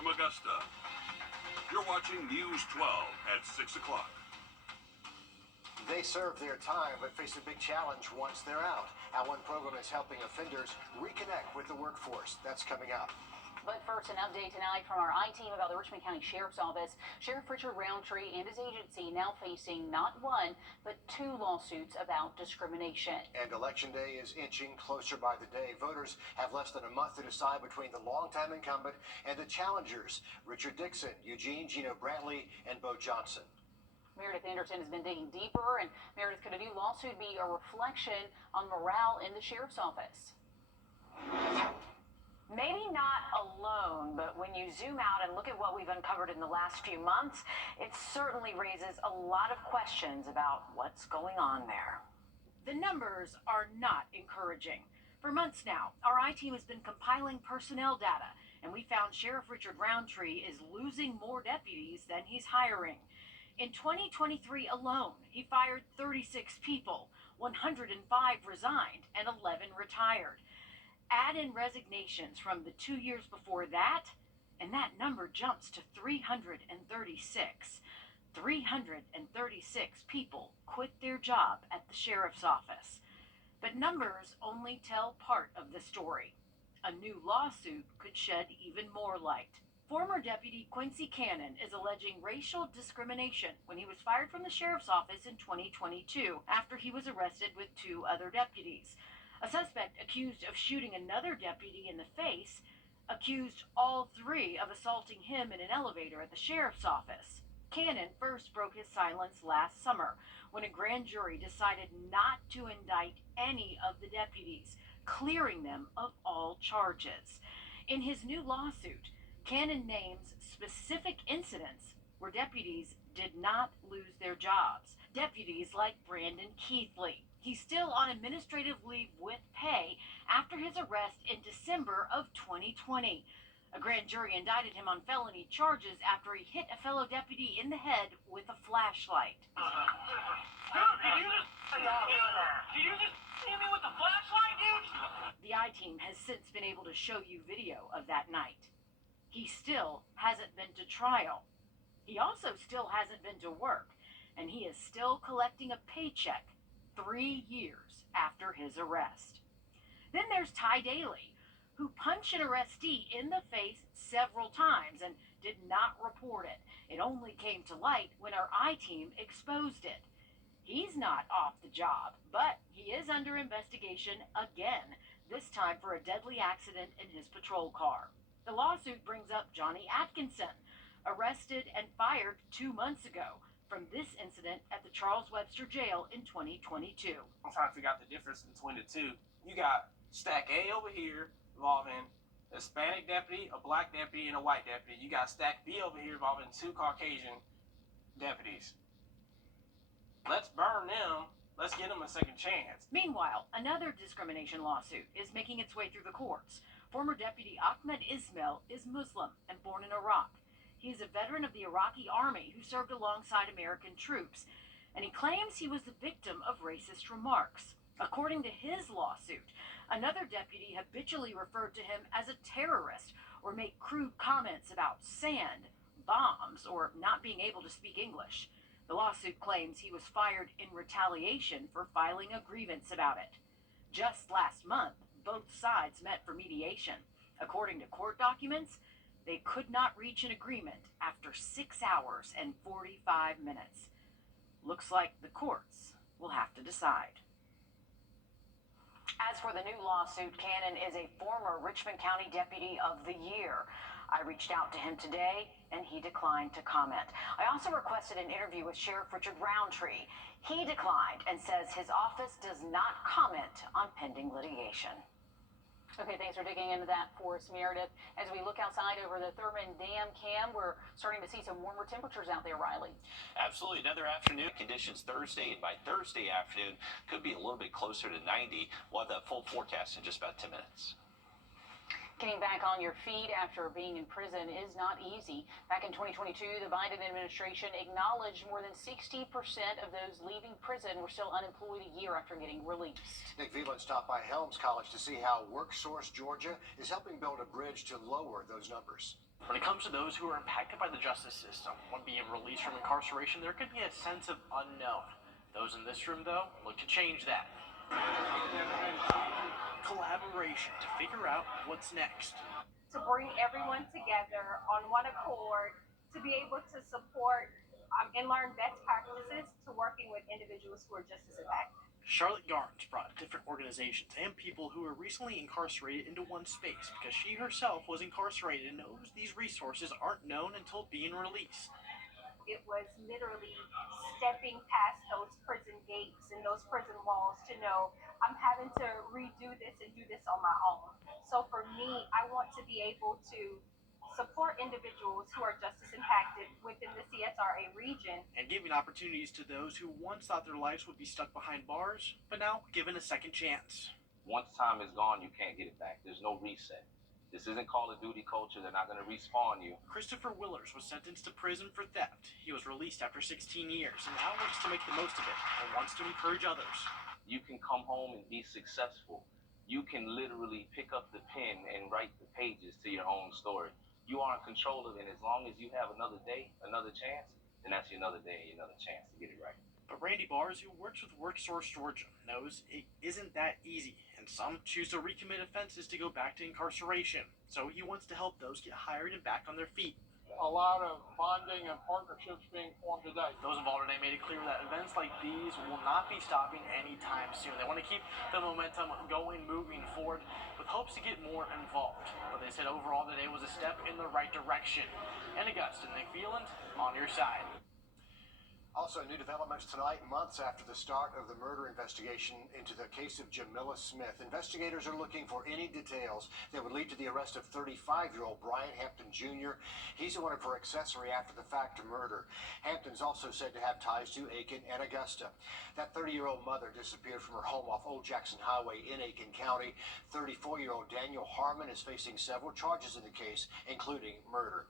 from Augusta. You're watching News 12 at 6 o'clock. They serve their time but face a big challenge once they're out. How one program is helping offenders reconnect with the workforce. That's coming up. But first, an update tonight from our I-team about the Richmond County Sheriff's Office. Sheriff Richard Roundtree and his agency now facing not one, but 2 lawsuits about discrimination. And Election Day is inching closer by the day. Voters have less than a month to decide between the longtime incumbent and the challengers, Richard Dixon, Eugene Gino Brantley, and Bo Johnson. Meredith Anderson has been digging deeper. And Meredith, could a new lawsuit be a reflection on morale in the Sheriff's Office? Maybe not alone, but when you zoom out and look at what we've uncovered in the last few months, it certainly raises a lot of questions about what's going on there. The numbers are not encouraging. For months now, our I-team has been compiling personnel data, and we found Sheriff Richard Roundtree is losing more deputies than he's hiring. In 2023 alone, he fired 36 people, 105 resigned, and 11 retired. Add in resignations from the 2 years before that, and that number jumps to 336. 336 people quit their job at the sheriff's office. But numbers only tell part of the story. A new lawsuit could shed even more light. Former Deputy Quincy Cannon is alleging racial discrimination when he was fired from the sheriff's office in 2022 after he was arrested with 2 other deputies. A suspect accused of shooting another deputy in the face accused all 3 of assaulting him in an elevator at the sheriff's office. Cannon first broke his silence last summer when a grand jury decided not to indict any of the deputies, clearing them of all charges. In his new lawsuit, Cannon names specific incidents where deputies did not lose their jobs. Deputies like Brandon Keithley. He's still on administrative leave with pay after his arrest in December of 2020. A grand jury indicted him on felony charges after he hit a fellow deputy in the head with a flashlight. Did you just hit me with a flashlight, dude? The I-team has since been able to show you video of that night. He still hasn't been to trial. He also still hasn't been to work, and he is still collecting a paycheck 3 years after his arrest. Then there's Ty Daly, who punched an arrestee in the face several times and did not report it. It only came to light when our I-team exposed it. He's not off the job, but he is under investigation again, this time for a deadly accident in his patrol car. The lawsuit brings up Johnny Atkinson, arrested and fired 2 months ago from this incident at the Charles Webster Jail in 2022. I'm trying to figure out the difference between the two. You got Stack A over here involving a Hispanic deputy, a black deputy, and a white deputy. You got Stack B over here involving 2 Caucasian deputies. Let's burn them. Let's give them a second chance. Meanwhile, another discrimination lawsuit is making its way through the courts. Former Deputy Ahmed Ismail is Muslim and born in Iraq. He is a veteran of the Iraqi army who served alongside American troops, and he claims he was the victim of racist remarks. According to his lawsuit, another deputy habitually referred to him as a terrorist or made crude comments about sand, bombs, or not being able to speak English. The lawsuit claims he was fired in retaliation for filing a grievance about it. Just last month, both sides met for mediation. According to court documents, they could not reach an agreement after 6 hours and 45 minutes. Looks like the courts will have to decide. As for the new lawsuit, Cannon is a former Richmond County Deputy of the Year. I reached out to him today, and he declined to comment. I also requested an interview with Sheriff Richard Roundtree. He declined and says his office does not comment on pending litigation. Okay, thanks for digging into that for us, Meredith. As we look outside over the Thurman Dam cam, we're starting to see some warmer temperatures out there, Riley. Absolutely. Another afternoon conditions Thursday, and by Thursday afternoon could be a little bit closer to 90. We'll have that full forecast in just about 10 minutes. Getting back on your feet after being in prison is not easy. Back in 2022, the Biden administration acknowledged more than 60% of those leaving prison were still unemployed a year after getting released. Nick Veland stopped by Helms College to see how WorkSource Georgia is helping build a bridge to lower those numbers. When it comes to those who are impacted by the justice system, when being released from incarceration, there could be a sense of unknown. Those in this room, though, look to change that. Collaboration to figure out what's next. To bring everyone together on one accord, to be able to support and learn best practices to working with individuals who are justice impacted. Charlotte Garnes brought different organizations and people who were recently incarcerated into one space because she herself was incarcerated and knows these resources aren't known until being released. It was literally stepping past those prison gates and those prison walls to know I'm having to redo this and do this on my own. So for me, I want to be able to support individuals who are justice impacted within the CSRA region. And giving opportunities to those who once thought their lives would be stuck behind bars, but now given a second chance. Once time is gone, you can't get it back. There's no reset. This isn't Call of Duty culture. They're not going to respawn you. Christopher Willers was sentenced to prison for theft. He was released after 16 years and now looks to make the most of it and wants to encourage others. You can come home and be successful. You can literally pick up the pen and write the pages to your own story. You are in control of it. As long as you have another day, another chance, then that's your another day, another chance to get it right. But Randy Bars, who works with WorkSource Georgia, knows it isn't that easy, and some choose to recommit offenses to go back to incarceration. So he wants to help those get hired and back on their feet. A lot of bonding and partnerships being formed today. Those involved today made it clear that events like these will not be stopping anytime soon. They want to keep the momentum going, moving forward, with hopes to get more involved. But they said overall today was a step in the right direction. In Augusta, Nick Veland, on your side. Also, new developments tonight, months after the start of the murder investigation into the case of Jamila Smith. Investigators are looking for any details that would lead to the arrest of 35-year-old Brian Hampton Jr. He's wanted for accessory after the fact to murder. Hampton's also said to have ties to Aiken and Augusta. That 30-year-old mother disappeared from her home off Old Jackson Highway in Aiken County. 34-year-old Daniel Harmon is facing several charges in the case, including murder.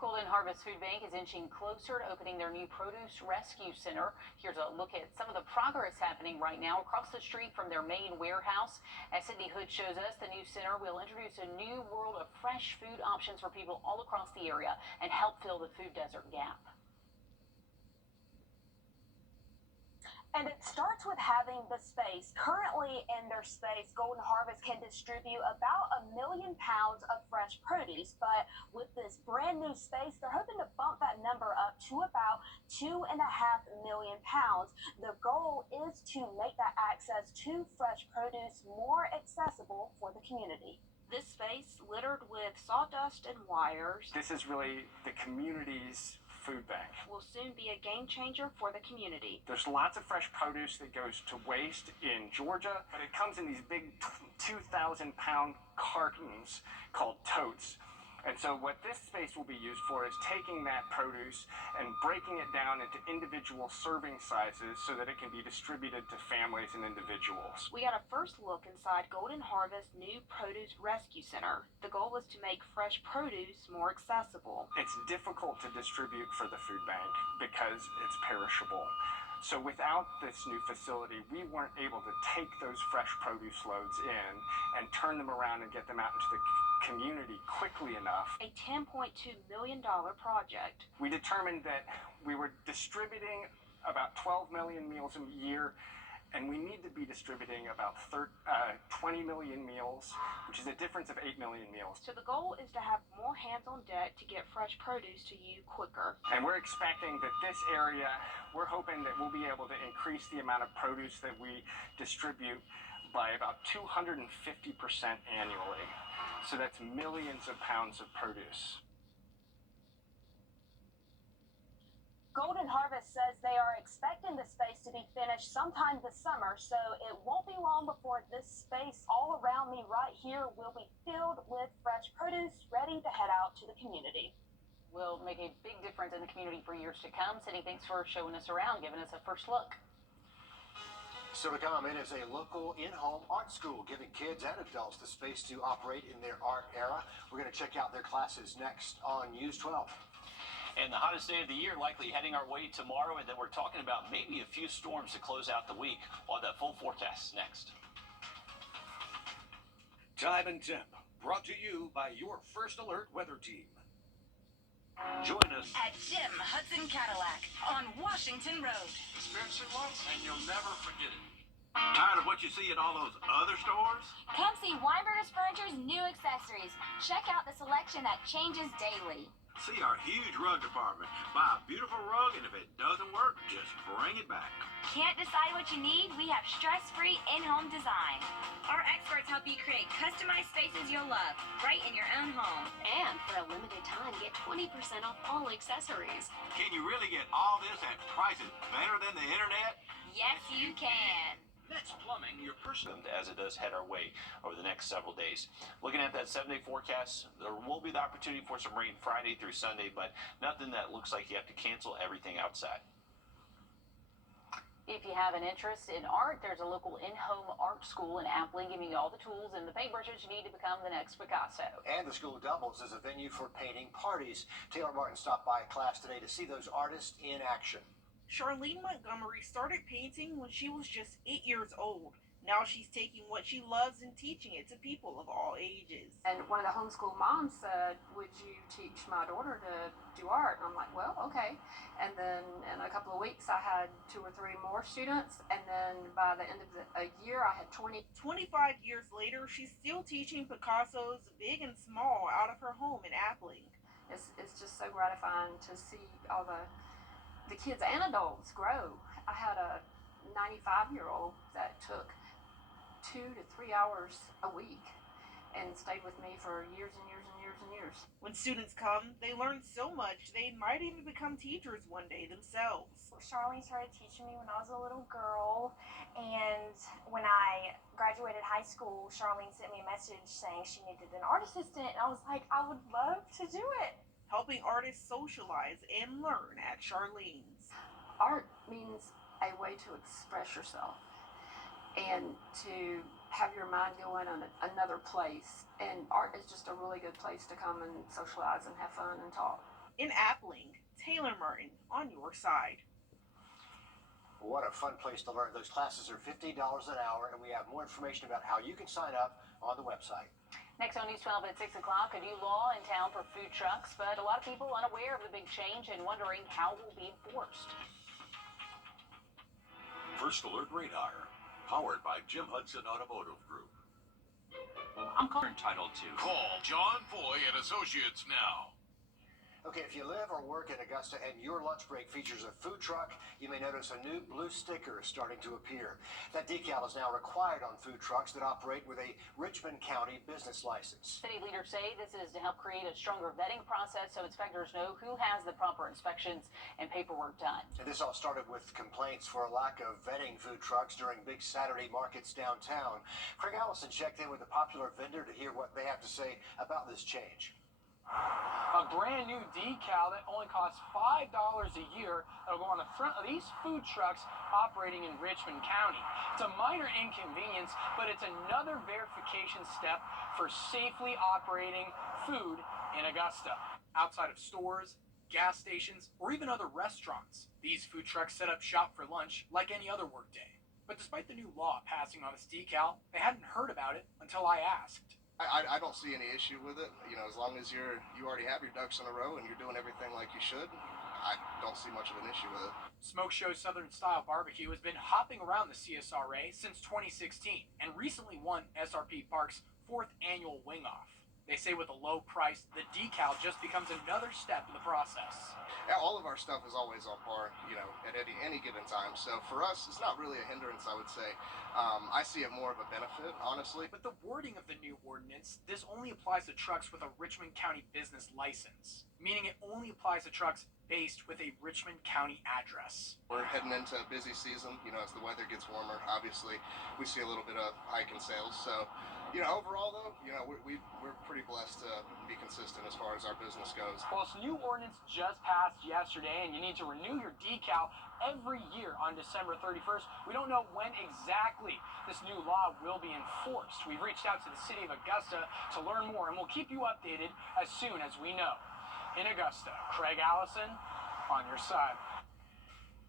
Golden Harvest Food Bank is inching closer to opening their new produce rescue center. Here's a look at some of the progress happening right now across the street from their main warehouse. As Sydney Hood shows us, the new center will introduce a new world of fresh food options for people all across the area and help fill the food desert gap. And it starts with having the space. Currently in their space, Golden Harvest can distribute about 1 million pounds of fresh produce. But with this brand new space, they're hoping to bump that number up to about 2.5 million pounds. The goal is to make that access to fresh produce more accessible for the community. This space, littered with sawdust and wires, this is really the community's food bank. Will soon be a game changer for the community. There's lots of fresh produce that goes to waste in Georgia, but it comes in these big 2,000-pound cartons called totes. And so what this space will be used for is taking that produce and breaking it down into individual serving sizes so that it can be distributed to families and individuals. We got a first look inside Golden Harvest new produce rescue center. The goal was to make fresh produce more accessible. It's difficult to distribute for the food bank because it's perishable. So without this new facility, we weren't able to take those fresh produce loads in and turn them around and get them out into the community quickly enough. A $10.2 million project. We determined that we were distributing about 12 million meals a year, and we need to be distributing about 20 million meals, which is a difference of 8 million meals. So the goal is to have more hands on deck to get fresh produce to you quicker. And we're expecting that this area, we're hoping that we'll be able to increase the amount of produce that we distribute by about 250% annually. So that's millions of pounds of produce. Golden Harvest says they are expecting the space to be finished sometime this summer, so it won't be long before this space all around me right here will be filled with fresh produce ready to head out to the community. Will make a big difference in the community for years to come. Sydney, thanks for showing us around, giving us a first look. So to come, it is a local in-home art school giving kids and adults the space to operate in their art era. We're going to check out their classes next on News 12. And the hottest day of the year likely heading our way tomorrow, and then we're talking about maybe a few storms to close out the week. We'll have that full forecast next. Time and temp, brought to you by your First Alert weather team. Join us at Jim Hudson Cadillac on Washington Road. Experience it once and you'll never forget it. Tired of what you see at all those other stores? Come see Weinberger's Furniture's new accessories. Check out the selection that changes daily. See our huge rug department. Buy a beautiful rug, and if it doesn't work, just bring it back. Can't decide what you need? We have stress-free in-home design. Our experts help you create customized spaces you'll love, right in your own home. And for a limited time, get 20% off all accessories. Can you really get all this at prices better than the internet? Yes, you can. That's Plumbing, your personal. As it does head our way over the next several days. Looking at that 7-day forecast, there will be the opportunity for some rain Friday through Sunday, but nothing that looks like you have to cancel everything outside. If you have an interest in art, there's a local in-home art school in Appling giving you all the tools and the paintbrushes you need to become the next Picasso. And the school doubles as a venue for painting parties. Taylor Martin stopped by a class today to see those artists in action. Charlene Montgomery started painting when she was just 8 years old. Now she's taking what she loves and teaching it to people of all ages. And one of the homeschool moms said, "Would you teach my daughter to do art?" And I'm like, "Well, okay." And then in a couple of weeks, I had 2 or 3 more students. And then by the end of a year, I had 20. 25 years later, she's still teaching Picassos big and small out of her home in Appling. It's just so gratifying to see all the kids and adults grow. I had a 95-year-old that took 2 to 3 hours a week and stayed with me for years and years and years and years. When students come, they learn so much they might even become teachers one day themselves. Charlene started teaching me when I was a little girl, and when I graduated high school, Charlene sent me a message saying she needed an art assistant, and I was like, I would love to do it. Helping artists socialize and learn at Charlene's. Art means a way to express yourself and to have your mind go in another place. And art is just a really good place to come and socialize and have fun and talk. In Appling, Taylor Martin on your side. What a fun place to learn. Those classes are $50 an hour, and we have more information about how you can sign up on the website. Next on News 12 at 6 o'clock, a new law in town for food trucks, but a lot of people unaware of the big change and wondering how it will be enforced. First Alert Radar, powered by Jim Hudson Automotive Group. I'm entitled to. Call John Foy and Associates now. Okay, if you live or work in Augusta and your lunch break features a food truck, you may notice a new blue sticker starting to appear. That decal is now required on food trucks that operate with a Richmond County business license. City leaders say this is to help create a stronger vetting process so inspectors know who has the proper inspections and paperwork done. And this all started with complaints for a lack of vetting food trucks during big Saturday markets downtown. Craig Allison checked in with a popular vendor to hear what they have to say about this change. A brand new decal that only costs $5 a year that'll go on the front of these food trucks operating in Richmond County. It's a minor inconvenience, but it's another verification step for safely operating food in Augusta. Outside of stores, gas stations, or even other restaurants, these food trucks set up shop for lunch like any other workday. But despite the new law passing on this decal, they hadn't heard about it until I asked. I don't see any issue with it. You know, as long as you already have your ducks in a row and you're doing everything like you should, I don't see much of an issue with it. Smoke Show Southern Style Barbecue has been hopping around the CSRA since 2016 and recently won SRP Park's 4th annual Wing Off. They say with a low price, the decal just becomes another step in the process. Yeah, all of our stuff is always on par, you know, at any given time. So for us, it's not really a hindrance, I would say. I see it more of a benefit, honestly. But the wording of the new ordinance, this only applies to trucks with a Richmond County business license, meaning it only applies to trucks based with a Richmond County address. We're heading into busy season, you know, as the weather gets warmer. Obviously, we see a little bit of hike in sales. So Overall though, we're pretty blessed to be consistent as far as our business goes. Well, this new ordinance just passed yesterday, and you need to renew your decal every year on December 31st. We don't know when exactly this new law will be enforced. We've reached out to the city of Augusta to learn more, and we'll keep you updated as soon as we know. In Augusta, Craig Allison, on your side.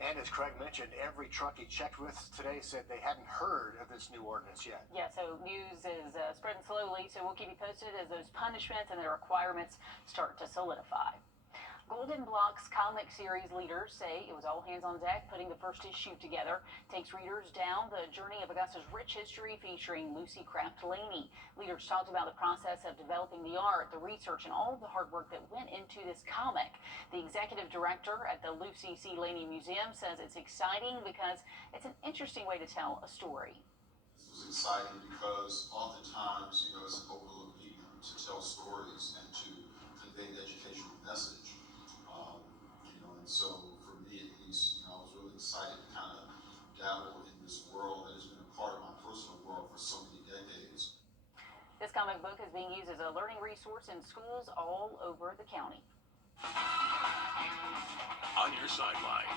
And as Craig mentioned, every truck he checked with today said they hadn't heard of this new ordinance yet. Yeah, so news is spreading slowly, so we'll keep you posted as those punishments and the requirements start to solidify. Golden Blocks comic series leaders say it was all hands on deck putting the first issue together. Takes readers down the journey of Augusta's rich history featuring Lucy Craft Laney. Leaders talked about the process of developing the art, the research, and all of the hard work that went into this comic. The executive director at the Lucy C. Laney Museum says it's exciting because it's an interesting way to tell a story. This was exciting because oftentimes, it's an overlooked medium to tell stories and to convey an educational message. And so for me at least, I was really excited to kind of dabble in this world that has been a part of my personal world for so many decades. This comic book is being used as a learning resource in schools all over the county. On your sideline.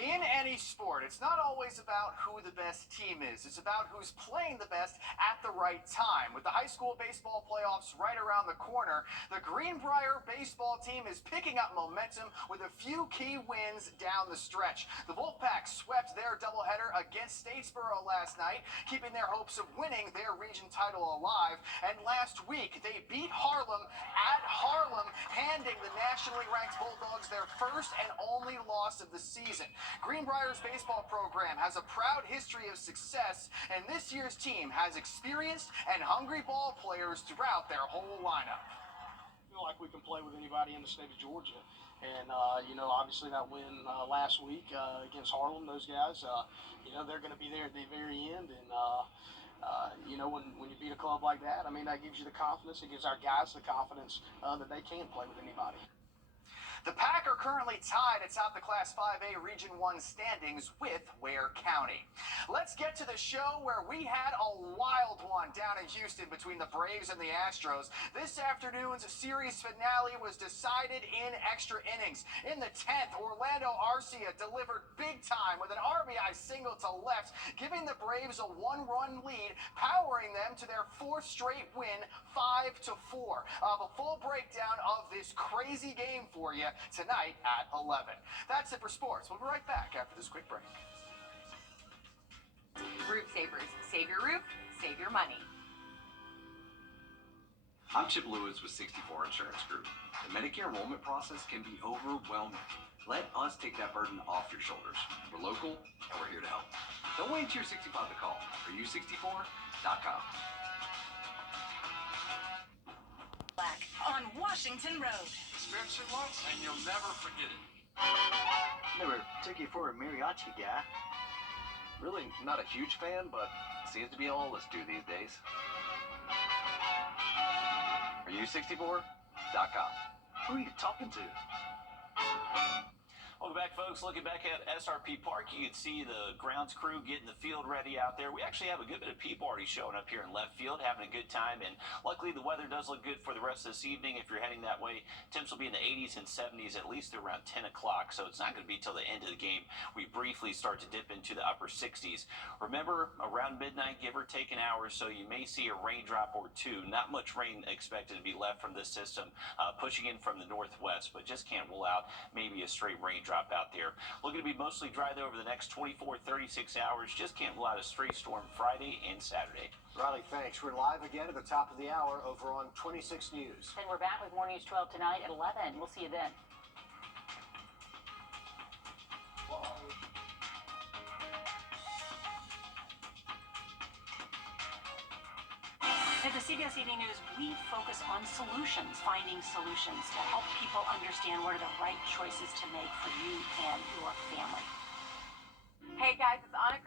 In any sport, it's not always about who the best team is. It's about who's playing the best at the right time. With the high school baseball playoffs right around the corner, the Greenbrier baseball team is picking up momentum with a few key wins down the stretch. The Wolfpack swept their doubleheader against Statesboro last night, keeping their hopes of winning their region title alive. And last week, they beat Harlem at Harlem, handing the nationally ranked Bulldogs their first and only loss of the season. Greenbrier's baseball program has a proud history of success, and this year's team has experienced and hungry ball players throughout their whole lineup. I feel like we can play with anybody in the state of Georgia. And, obviously that win last week against Harlem, those guys, they're going to be there at the very end. And, when you beat a club like that, that gives you the confidence. It gives our guys the confidence that they can play with anybody. The Pack are currently tied atop the Class 5A Region 1 standings with Ware County. Let's get to the show where we had a wild one down in Houston between the Braves and the Astros. This afternoon's series finale was decided in extra innings. In the 10th, Orlando Arcia delivered big time with an RBI single to left, giving the Braves a 1-run lead, powering them to their 4th straight win, 5-4. A full breakdown of this crazy game for you tonight at 11. That's it for sports. We'll be right back after this quick break. Roof Savers. Save your roof, save your money. I'm Chip Lewis with 64 Insurance Group. The Medicare enrollment process can be overwhelming. Let us take that burden off your shoulders. We're local, and we're here to help. Don't wait until you're 65 to call. Are you 64.com. On Washington Road. Experience it once and you'll never forget it. Never took you for a mariachi guy. Really not a huge fan, but seems to be all of us do these days. Are you 64.com? Who are you talking to? Welcome back, folks. Looking back at SRP Park, you can see the grounds crew getting the field ready out there. We actually have a good bit of people already showing up here in left field, having a good time, and luckily the weather does look good for the rest of this evening. If you're heading that way, temps will be in the 80s and 70s at least through around 10 o'clock, so it's not going to be till the end of the game we briefly start to dip into the upper 60s. Remember, around midnight, give or take an hour, so you may see a raindrop or two. Not much rain expected to be left from this system pushing in from the northwest, but just can't rule out maybe a straight raindrop out there. Looking to be mostly dry though over the next 24, 36 hours. Just can't rule out a straight storm Friday and Saturday. Riley, thanks. We're live again at the top of the hour over on 26 News. And we're back with more News 12 tonight at 11. We'll see you then. At the CBS Evening News, we focus on solutions, finding solutions to help people understand what are the right choices to make for you and your family. Hey guys, it's Anna